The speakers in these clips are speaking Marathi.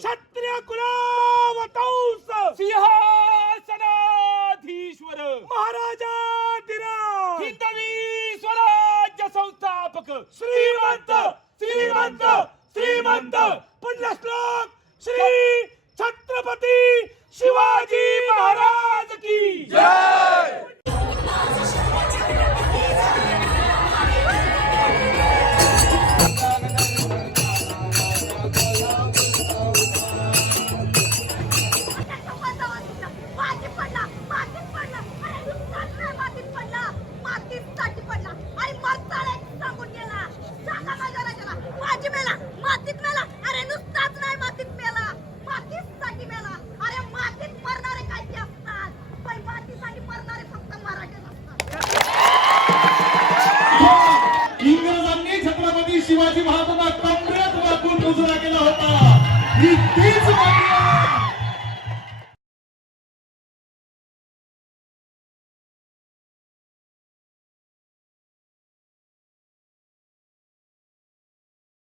क्षत्रिय कुलावतंस सिंहासनाधीश्वर। महाराजा धिराज हिंदवी स्वराज्य संस्थापक श्रीमंत श्रीमंत श्रीमंत। पुण्यश्लोक श्री छत्रपती शिवाजी महाराज की। जय!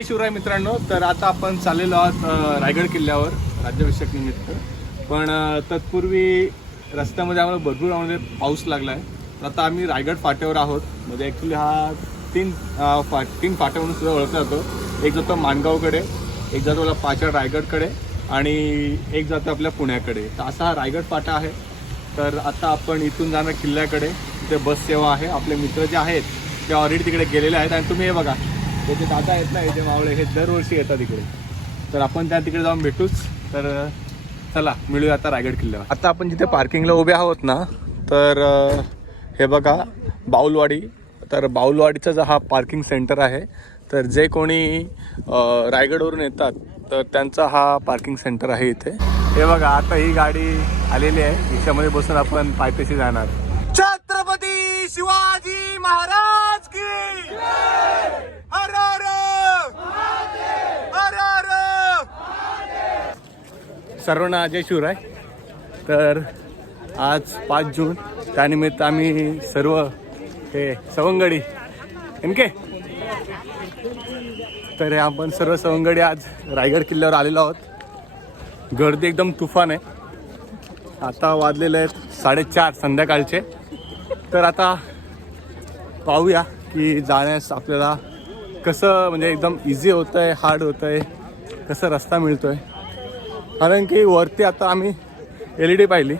शिवराय मित्रांनो तर आता आपण चाललेलो आहोत रायगड किल्ल्यावर राज्याभिषेक निमित्त. पण तत्पूर्वी रस्त्यामध्ये आम्हाला भरपूर आम्हाला पाऊस लागला आहे तर आता आम्ही रायगड फाट्यावर आहोत. म्हणजे ॲक्च्युली हा तीन फा तीन फाट्या म्हणून सुद्धा ओळखला जातो. एक जातो माणगावकडे एक जातो आपला पाचड रायगडकडे आणि एक जातो आपल्या पुण्याकडे. तर असा हा रायगड फाटा आहे. तर आता आपण इथून जाणार किल्ल्याकडे. तिथे बस सेवा आहे. आपले मित्र जे आहेत ते ऑलरेडी तिकडे गेलेले आहेत. आणि तुम्ही हे बघा जे दादा आहेत ना हे जे मावळे हे दरवर्षी येतात इकडे. तर आपण त्या तिकडे जाऊन भेटूच. तर चला मिळूया आता रायगड किल्ल्यावर. आता आपण जिथे पार्किंगला उभे आहोत ना तर हे बघा बाऊलवाडी. तर बाऊलवाडीचा जो हा पार्किंग सेंटर आहे तर जे कोणी रायगडवरून येतात तर त्यांचा हा पार्किंग सेंटर आहे इथे. हे बघा आता ही गाडी आलेली आहे. रिक्षामध्ये बसून आपण पायथ्याशी जाणार छत्रपती शिवाजी महाराज की हर हर हर हर सर्वांना अजय शिवराय. तर आज पाच जून त्यानिमित्त आम्ही सर्व हे सवंगडी एनके तर आपण सर्व सवंगडी आज रायगड किल्ल्यावर आलेलो आहोत. गर्दी एकदम तुफान आहे. आता वाजलेले आहेत साडेचार संध्याकाळचे. तर आता पाहूया की जाण्यास आपल्याला कसं म्हणजे एकदम इझी होतं आहे हार्ड होतं आहे कसं रस्ता मिळतो आहे कारण की वरती आता आम्ही एल ई डी पाहिली.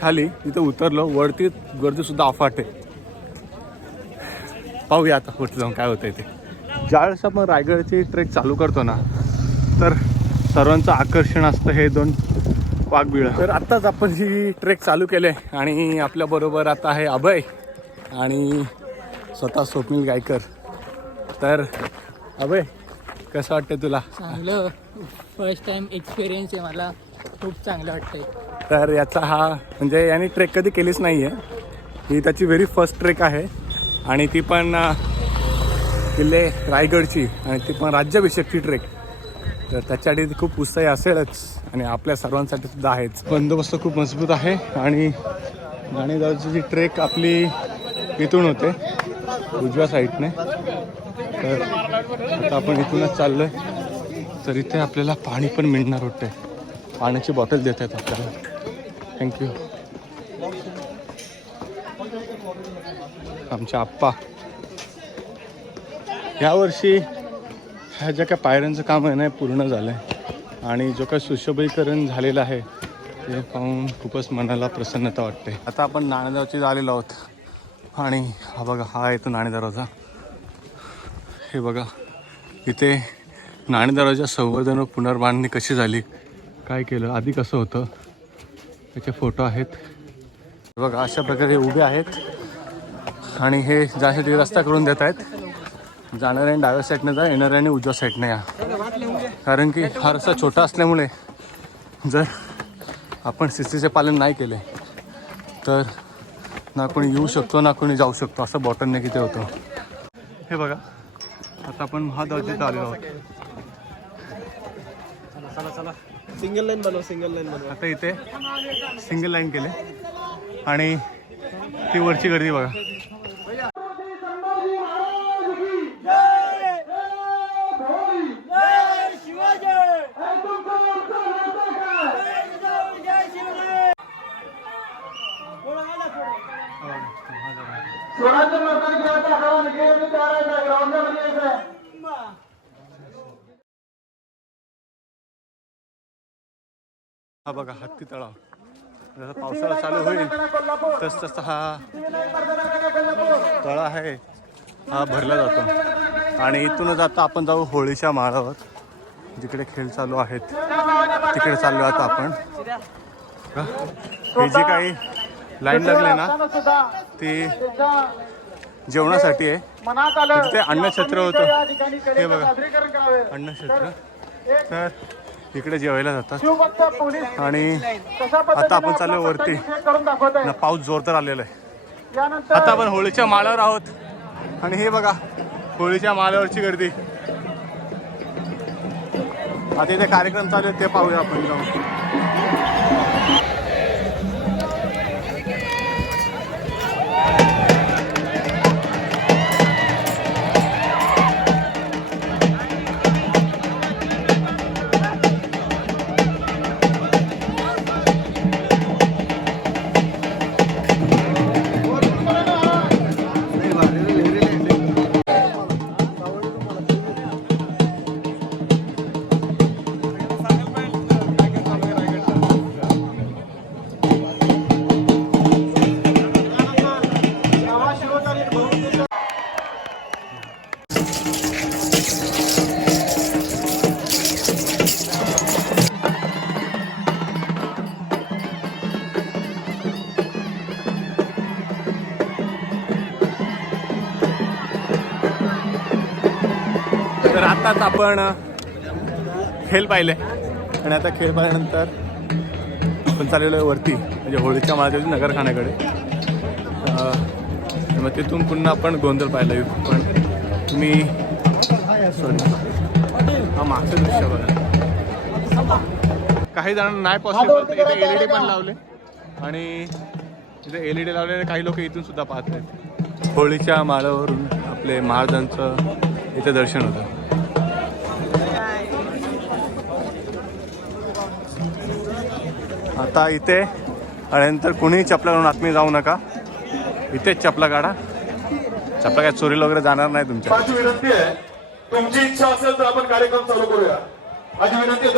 खाली तिथं उतरलो. वरती गर्दीसुद्धा अफाट आहे. पाहूया आता वरती जाऊन काय होतं आहे ते. ज्यावेळेस आपण रायगडची ट्रेक चालू करतो ना तर सर्वांचं आकर्षण असतं हे दोन वाघबिळं. तर आत्ताच आपण ही ट्रेक चालू केले आणि आपल्याबरोबर आता आहे अभय आणि स्वतः स्वप्नील गायकर. तर अभय कसं वाटतं तुला? चांगलं. फर्स्ट टाइम एक्सपिरियन्स आहे मला. खूप चांगलं वाटतंय. तर याचा हा म्हणजे याने ट्रेक कधी केलीच नाही आहे ही त्याची व्हेरी फर्स्ट ट्रेक आहे. आणि ती पण अं, किल्ले रायगडची आणि ती पण राज्याभिषेकची ट्रेक तर त्याच्यासाठी ती खूप उत्साही असेलच. आणि आपल्या सर्वांसाठी सुद्धा आहेच. बंदोबस्त खूप मजबूत आहे. आणि गाणेगावची जी ट्रेक आपली इथून होते उजव्या साईडने तर आता आपण इथूनच चाललो आहे तर इथे आपल्याला पाणी पण मिळणार होते पाण्याची बॉटल देत आहेत आपल्याला. थँक्यू आमच्या आप्पा. यावर्षी ह्या ज्या काय पायऱ्यांचं काम आहे ना पूर्ण झालं आहे आणि जो काय सुशोभीकरण झालेलं आहे ते पाहून खूपच मनाला प्रसन्नता वाटते. आता आपण नाणेदरवाजी आलेलो आहोत. आणि हा बघा हा येतो नाणेदाराचा हे बघा इथे नाणेदाराच्या संवर्धन व पुनर्बांधणी कशी झाली? काय केलं? आधी कसं होतं? त्याचे फोटो आहेत. हे बघा अशा प्रकारे उभे आहेत. आणि हे जाण्यासाठी रस्ता करून देत आहेत. जाणाऱ्याने डाव्या साईडने जा येणाऱ्याने उजव्या साईडने या. कारण की हा रस्ता छोटा असल्यामुळे जर आपण शिस्तीचे पालन नाही केले तर ना कोणी येऊ शकतो ना कोणी जाऊ शकतो. असं बॉटलने किती होतं. हे बघा आता आपण महादवाजीत आलेलो आहोत. सिंगल लाईन बनव सिंगल लाईन बनव. आता इथे सिंगल लाईन केले. आणि ती वरची गर्दी बघा. लोकांनी खेळाचा यायचं आहे हा बघा हत्ती तळाव जसा पावसाळा चालू होईल तस तसा हा तळा आहे. हा भरला जातो. आणि इथूनच आता आपण जाऊ होळीच्या माळावर. जिकडे खेळ चालू आहेत तिकडे चाललो आता आपण. हे जे काही लाईन लागले ना? ती जेवणासाठी आहे आलं. तिथे अन्नछत्र होतं. हे बघा. अन्नक्षेत्र तर इकडे जेवायला जातात. आणि आता आपण चाललो वरती. पाऊस जोरदार आलेला आहे. आता आपण होळीच्या माळावर आहोत. आणि हे बघा होळीच्या माळावरची गर्दी. आता इथे कार्यक्रम चालू आहेत ते पाहूया आपण जाऊन. आपण खेळ पाहिले. आणि आता खेळ पाहिल्यानंतर आपण चाललेलो आहे वरती म्हणजे होळीच्या माळाच्या नगरखान्याकडे मग तिथून पुन्हा आपण गोंधळ पाहिलं येऊ. पण मी सॉरी हा मागचं दृश्य बघा. काही जणांना नाही पॉसिबल इथे एल ई डी पण लावले. आणि इथे एल ई डी लावलेले काही लोक इथून सुद्धा पाहत आहेत. होळीच्या माळावरून आपले महाराजांचं इथे दर्शन होतं. आता इथे आल्यानंतर कुणीही चपला घालून आतमध्ये जाऊ नका. इथेच चपला काढा. चपला काय चोरीला वगैरे जाणार नाही तुमच्या. विनंती आहे तुमची इच्छा असेल तर आपण कार्यक्रम चालू करूया. माझी विनंती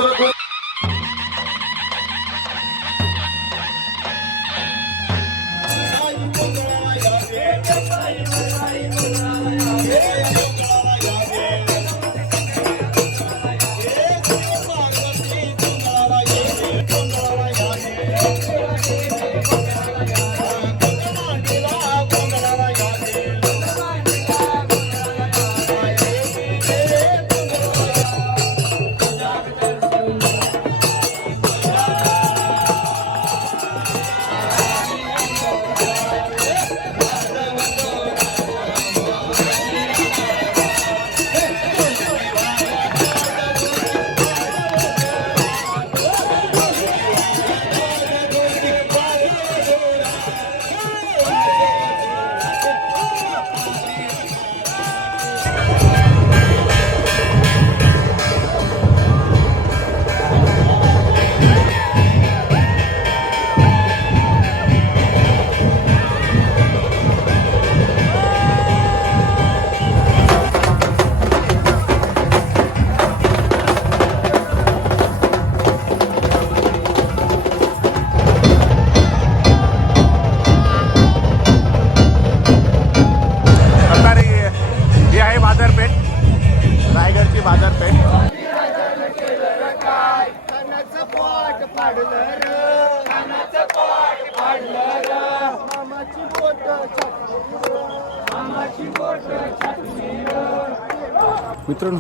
मित्रांनो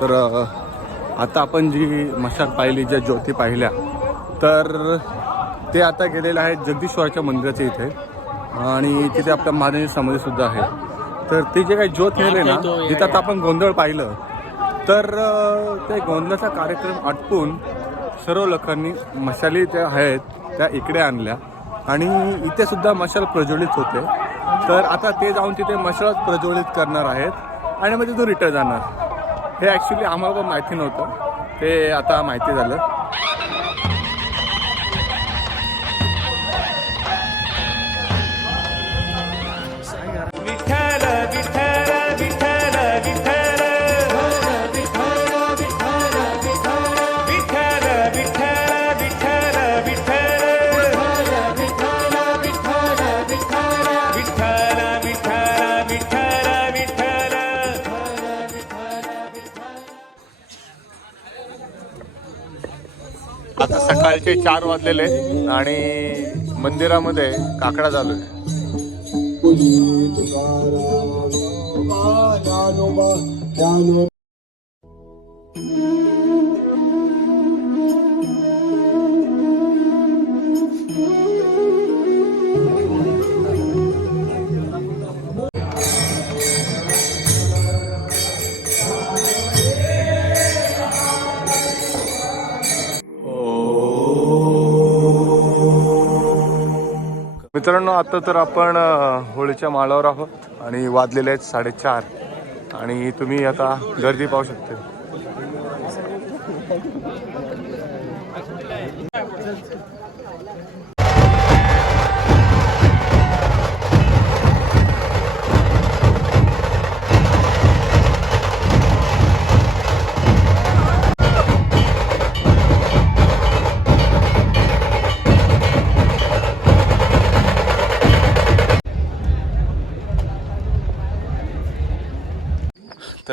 तर आता आपण जी मशाल पाहिली ज्या ज्योती पाहिल्या तर ते आता गेलेले आहेत जगदीश्वराच्या मंदिराच्या इथे. आणि तिथे आपल्या महादेवी समाधी सुद्धा आहे. तर ते जे काही ज्योत नेले ना जिथं आता आपण गोंधळ पाहिलं तर ते गोंधळाचा कार्यक्रम आटपून सर्व लोकांनी मशाली ज्या आहेत त्या इकडे आणल्या. आणि इथे सुद्धा मशाल प्रज्वलित होते. तर आता ते जाऊन तिथे मशाल प्रज्वलित करणार आहेत. आणि मग तिथून रिटर्न जाणार. हे ॲक्च्युली आम्हाला पण माहिती नव्हतं. ते आता माहिती झालं. आता सकाळचे चार वाजलेले आणि मंदिरामध्ये काकडा चालू आहे मित्रांनो आता तर आपण होळीच्या माळावर आहोत आणि वाजलेले आहेत साडेचार. आणि तुम्ही आता गर्दी पाहू शकते.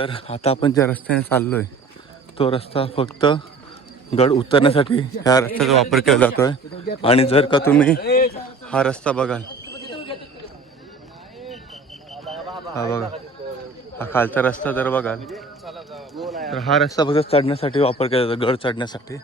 तर आता आपण ज्या रस्त्याने चाललो आहे तो रस्ता फक्त गड उतरण्यासाठी ह्या रस्त्याचा वापर केला जातो आहे आणि जर का तुम्ही हा रस्ता बघाल हा बघा हा खालचा रस्ता जर बघाल तर हा रस्ता फक्त चढण्यासाठी वापर केला जातो गड चढण्यासाठी.